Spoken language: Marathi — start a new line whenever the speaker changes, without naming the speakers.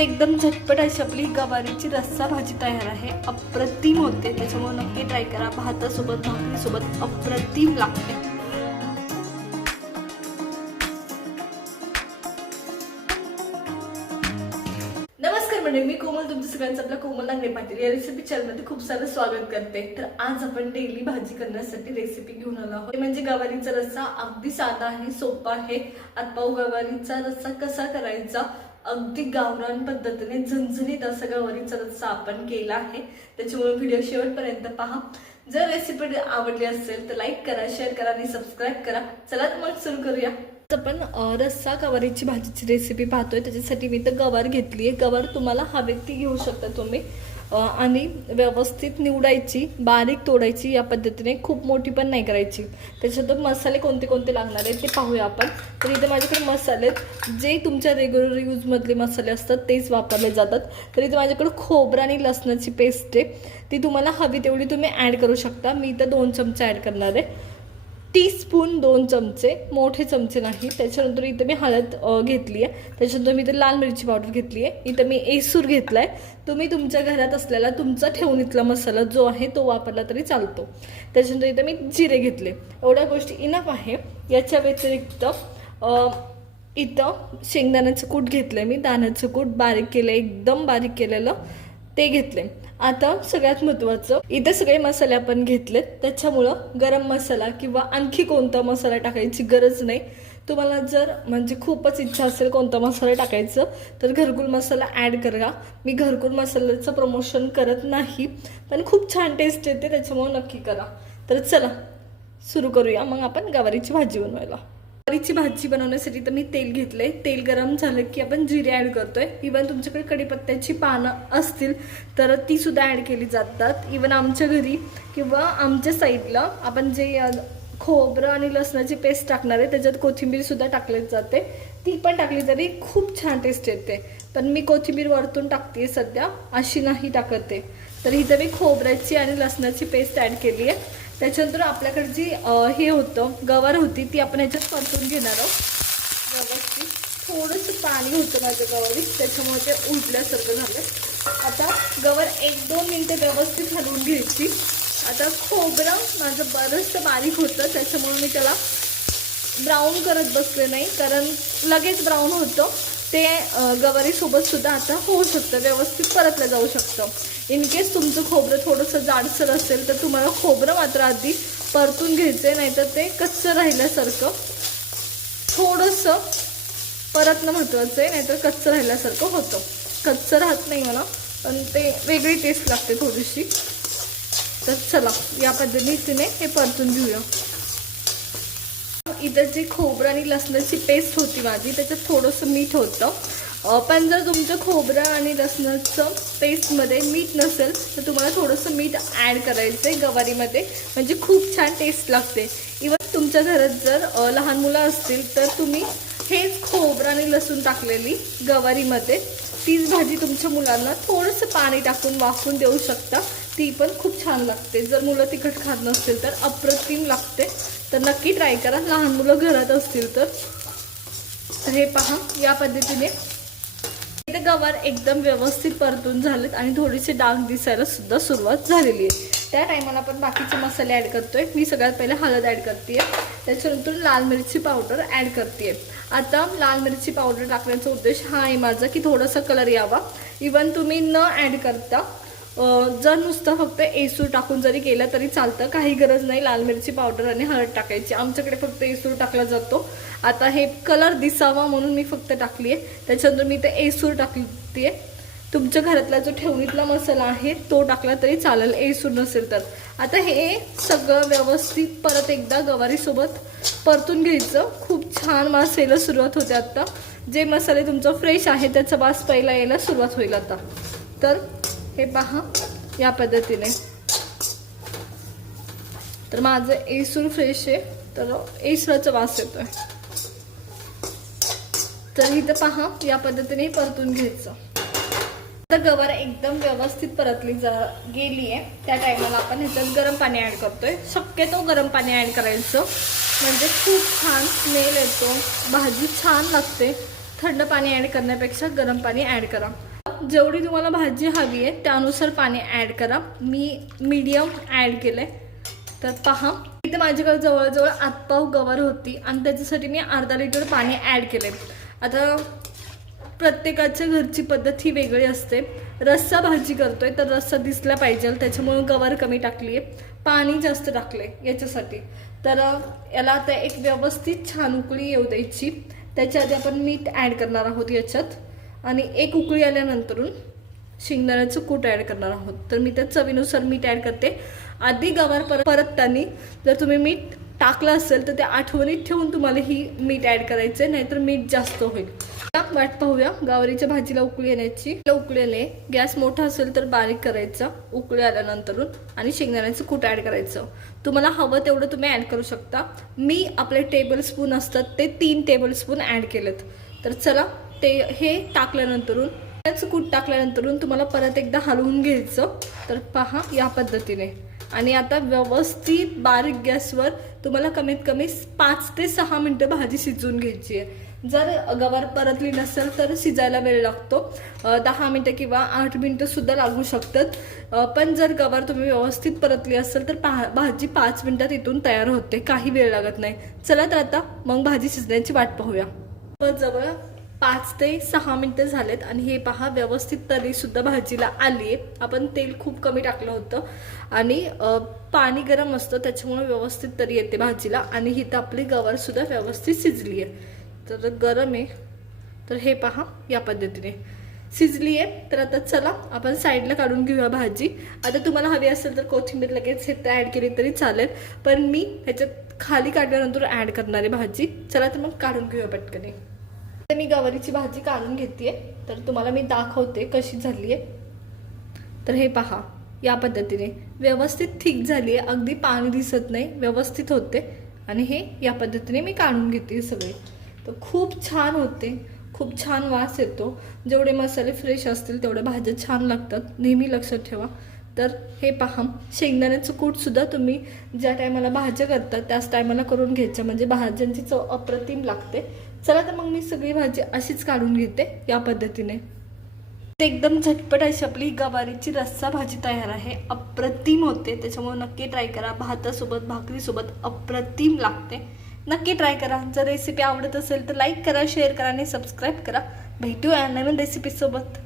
ते एकदम झटपट अशी आपली गवारीची रस्सा भाजी तयार आहे. अप्रतिम होते. त्याच्यामुळे नक्की ट्राय करा. भातासोबत भाकरीसोबत अप्रतिम लागते. नमस्कार मंडळी मी कोमल. तुमचं सगळ्यांचं आपल्या कोमल नांगरे पाटील. या रेसिपी चॅनलमध्ये खूप सारं स्वागत करते. तर आज आपण डेली भाजी करण्यासाठी रेसिपी घेऊन आलो आहोत. ते म्हणजे गवारीचा रस्सा अगदी साधा आहे सोपा आहे. आतपाऊ गवारीचा रस्सा कसा करायचा? अगदी गावरान पद्धतीने झणझणीत असं गवारीचा रस्सा आपण केला आहे. त्याच्यामुळे व्हिडिओ शेवटपर्यंत पहा. जर रेसिपी आवडली असेल तर लाईक करा शेअर करा आणि सबस्क्राईब करा. चला मग सुरू करूया. आपण रस्सा गवारीची भाजीची रेसिपी पाहतोय. त्याच्यासाठी मी तर गवार घेतली आहे गवार तुम्हाला हवे ती घेऊ शकता तुम्ही. आणि व्यवस्थित निवडायची बारीक तोडायची या पद्धतीने खूप मोठी पण नाही करायची. त्याच्यात मसाले कोणते कोणते लागणार आहेत ते पाहूया आपण. तर इथे माझ्याकडे मसाले आहेत. जे तुमच्या रेग्युलर यूजमधले मसाले असतात तेच वापरले जातात. तर इथे माझ्याकडे खोबरा आणि लसणाची पेस्ट आहे. ती तुम्हाला हवी तेवढी तुम्ही ॲड करू शकता. मी इथं दोन चमचे ॲड करणार आहे. टीस्पून दोन चमचे मोठे चमचे नाही. त्याच्यानंतर इथं मी हळद घेतली आहे त्याच्यानंतर मी इथं लाल मिरची पावडर घेतली आहे इथं मी एसूर घेतला आहे तुम्ही तुमच्या घरात असलेला तुमचा ठेवून इथला मसाला जो आहे तो वापरला तरी चालतो. त्याच्यानंतर इथं मी जिरे घेतले. एवढ्या गोष्टी इनफ आहे. याच्या व्यतिरिक्त इथं शेंगदाण्याचं कूट घेतलं मी. दाण्याचं कूट बारीक केलं एकदम बारीक केलेलं. ते घेतले. आता सगळ्यात महत्त्वाचं इथे सगळे मसाले आपण घेतलेत. त्याच्यामुळं गरम मसाला किंवा आणखी कोणता मसाला टाकायची गरज नाही. तुम्हाला जर म्हणजे खूपच इच्छा असेल कोणता मसाला टाकायचं तर घरकुल मसाला ॲड करा. मी घरकुल मसाल्याचं प्रमोशन करत नाही पण खूप छान टेस्ट येते त्याच्यामुळं नक्की करा. तर चला सुरू करूया. मग आपण गवारीची भाजी बनवायला. गवारीची भाजी बनवण्यासाठी तर मी तेल घेतलंय. तेल गरम झालं की आपण जिरे ॲड करतोय. इवन तुमच्याकडे कढीपत्त्याची पानं असतील तर ती सुद्धा ॲड केली जातात. इवन आमच्या घरी किंवा आमच्या साईडला आपण जे खोबरं आणि लसणाची पेस्ट टाकणार आहे त्याच्यात कोथिंबीर सुद्धा टाकली जाते. ती पण टाकली तरी खूप छान टेस्ट येते. पण मी कोथिंबीर वरतून टाकते सध्या अशी नाही टाकत आहे. तर इथं मी खोबऱ्याची आणि लसणाची पेस्ट ॲड केली आहे. त्याच्यानंतर आपल्याकडे जी हे होतं गवार होती ती आपण याच्यात परतून घेणार आहोत. व्यवस्थित. थोडंसं पाणी होतं माझ्या गवारीत त्याच्यामुळे ते उलटल्यासारखं झालं. आता गवर एक दोन मिनटं व्यवस्थित हलवून घ्यायची. आता खोबरं माझं बरंचसं बारीक होतं त्याच्यामुळे मी त्याला ब्राऊन करत बसले नाही कारण लगेच ब्राऊन होतं. ते गवारीसोबत सुद्धा आता होऊ शकतं व्यवस्थित परतलं जाऊ शकतं. इन केस तुमचं खोबरं थोडंसं जाडसर असेल तर तुम्हाला खोबरं मात्र आधी परतून घ्यायचं आहे नाहीतर ते कच्चं राहिल्यासारखं थोडंसं परतणं महत्त्वाचं आहे नाहीतर कच्चं राहिल्यासारखं होतं. कच्चं राहत नाही मला पण ते वेगळी टेस्ट लागते थोडीशी. तर चला या पद्धतीने हे परतून घेऊया. इथं जी खोबरं आणि लसणाची पेस्ट होती माझी त्याच्यात थोडंसं मीठ होतं. पण जर तुमचं खोबरं आणि लसणाचं पेस्टमध्ये मीठ नसेल तर तुम्हाला थोडंसं मीठ ॲड करायचं आहे गवारीमध्ये. म्हणजे खूप छान टेस्ट लागते. इवन तुमच्या घरात जर लहान मुलं असतील तर तुम्ही हेच खोबरं आणि लसूण टाकलेली गवारीमध्ये. तीच भाजी तुमच्या मुलांना थोडंसं पाणी टाकून वाफून देऊ शकता. ती पण खूप छान लागते. जर मुलं तिखट खात नसतील तर अप्रतिम लागते. तर नक्की ट्राय करा. लहान मुलं घरात असतील तर. हे पहा या पद्धतीने. इथे गवार एकदम व्यवस्थित परतून झालेत आणि थोडीशी डाग दिसायला सुद्धा सुरुवात झालेली आहे. त्या टायमाला आपण बाकीचे मसाले ॲड करतोय. मी सगळ्यात पहिले हळद ॲड करते त्याच्यानंतर लाल मिरची पावडर ॲड करते आता लाल मिरची पावडर टाकण्याचा उद्देश हा आहे माझा की थोडासा कलर यावा. इवन तुम्ही न ॲड करता जर नुसतं फक्त एसूर टाकून जरी केलं तरी चालतं. काही गरज नाही लाल मिरची पावडर आणि हळद टाकायची. आमच्याकडे फक्त एसूर टाकला जातो. आता हे कलर दिसावा म्हणून मी फक्त टाकली आहे त्याच्यानंतर मी ते एसूर टाकली आहे तुमच्या घरातला जो ठेवणीतला मसाला आहे तो टाकला तरी चालेल. एसूर नसेल तर. आता हे सगळं व्यवस्थित परत एकदा गवारीसोबत परतून घ्यायचं. खूप छान वास यायला सुरुवात होते आत्ता जे मसाले तुमचं फ्रेश आहे त्याचा वास पहिला यायला सुरुवात होईल आता. तर हे पहा या पद्धतीने. तर माझं एसूर फ्रेश आहे तर एसराचा वास येतोय. तर इथं पहा या पद्धतीने परतून घ्यायचं. आता गवार एकदम व्यवस्थित परतली जा गेली आहे त्या टायमाला आपण ह्याच्यात गरम पाणी ॲड करतोय. शक्यतो गरम पाणी ॲड करायचं. म्हणजे खूप छान स्मेल येतो. भाजी छान लागते. थंड पाणी ॲड करण्यापेक्षा गरम पाणी ॲड करा. जेवढी तुम्हाला भाजी हवी आहे त्यानुसार पाणी ॲड करा. मी मीडियम ॲड केलं आहे तर पहा. इथे माझ्याकडे जवळजवळ आतपाव गवार होती आणि त्याच्यासाठी मी अर्धा लिटर पाणी ॲड केलं आहे आता प्रत्येकाच्या घरची पद्धत ही वेगळी असते. रस्सा भाजी करतोय तर रस्सा दिसला पाहिजे. त्याच्यामुळे गवार कमी टाकली आहे पाणी जास्त टाकले याच्यासाठी. तर याला आता एक व्यवस्थित छान उकळी येऊ द्यायची. त्याच्या आधी आपण मीठ ॲड करणार आहोत याच्यात. आणि एक उकळी आल्यानंतरून शेंगदाण्याचं कूट ॲड करणार आहोत. तर मी त्या चवीनुसार मीठ ॲड करते. आधी गवार परत परतताना जर तुम्ही मीठ टाकलं असेल तर त्या आठवणीत ठेवून तुम्हाला ही मीठ ॲड करायचं आहे नाहीतर मीठ जास्त होईल. वाट पाहूया. गावरीच्या भाजीला उकळी येण्याची. उकळी येणे गॅस मोठा असेल तर बारीक करायचा. उकळी आल्यानंतरून आणि शेंगदाण्याचं कूट ॲड करायचं. तुम्हाला हवं तेवढं तुम्ही ॲड करू शकता. मी आपले टेबल स्पून असतात ते तीन टेबल स्पून ॲड केलेत. तर चला ते हे टाकल्यानंतरून त्याच कूट टाकल्यानंतरून तुम्हाला परत एकदा हलवून घ्यायचं. तर पहा या पद्धतीने. आणि आता व्यवस्थित बारीक गॅसवर तुम्हाला कमीत कमी पाच ते सहा मिनटं भाजी शिजवून घ्यायची आहे. जर गवार परतली नसेल तर शिजायला वेळ लागतो. दहा मिनटं किंवा आठ मिनटं सुद्धा लागू शकतात. पण जर गवार तुम्ही व्यवस्थित परतली असेल तर पा भाजी पाच मिनटात इथून तयार होते. काही वेळ लागत नाही. चला तर आता मग भाजी शिजण्याची वाट पाहूया. जवळ पाच ते सहा मिनटं झालेत आणि हे पहा व्यवस्थित तरी सुद्धा भाजीला आली आहे आपण तेल खूप कमी टाकलं होतं. आणि पाणी गरम असतं त्याच्यामुळे व्यवस्थित तरी येते भाजीला. आणि ही तर आपली गवारसुद्धा व्यवस्थित शिजली आहे तर गरम आहे. तर हे पहा या पद्धतीने. शिजली आहे तर आता चला आपण साईडला काढून घेऊया भाजी. आता तुम्हाला हवी असेल तर कोथिंबीर लगेच हे ॲड केली तरी चालेल. पण मी ह्याच्यात खाली काढल्यानंतर ॲड करणार आहे भाजी. चला तर मग काढून घेऊया पटकने. तर मी गवारीची भाजी काढून घेते तर तुम्हाला मी दाखवते कशी झाली आहे तर हे पहा या पद्धतीने. व्यवस्थित थिक झाली आहे अगदी पाणी दिसत नाही व्यवस्थित होते. आणि हे या पद्धतीने मी काढून घेते सगळे. तर खूप छान होते खूप छान वास येतो. जेवढे मसाले फ्रेश असतील तेवढ्या भाज्या छान लागतात. नेहमी लक्षात ठेवा. तर हे पहा शेंगदाण्याचं कूटसुद्धा तुम्ही ज्या टायमाला भाज्या करता त्याच टायमाला करून घ्यायच्या. म्हणजे भाज्यांची चव अप्रतिम लागते. चला तर मग मी सगळी भाजी अशीच काढून घेते या पद्धतीने. ते एकदम झटपट अशी आपली गवारीची रस्सा भाजी तयार आहे. अप्रतिम होते. त्याच्यामुळे नक्की ट्राय करा. भातासोबत भाकरीसोबत अप्रतिम लागते. नक्की ट्राय करा. जर रेसिपी आवडत असेल तर लाईक करा शेअर करा आणि सबस्क्राईब करा. भेटूया नवीन रेसिपीसोबत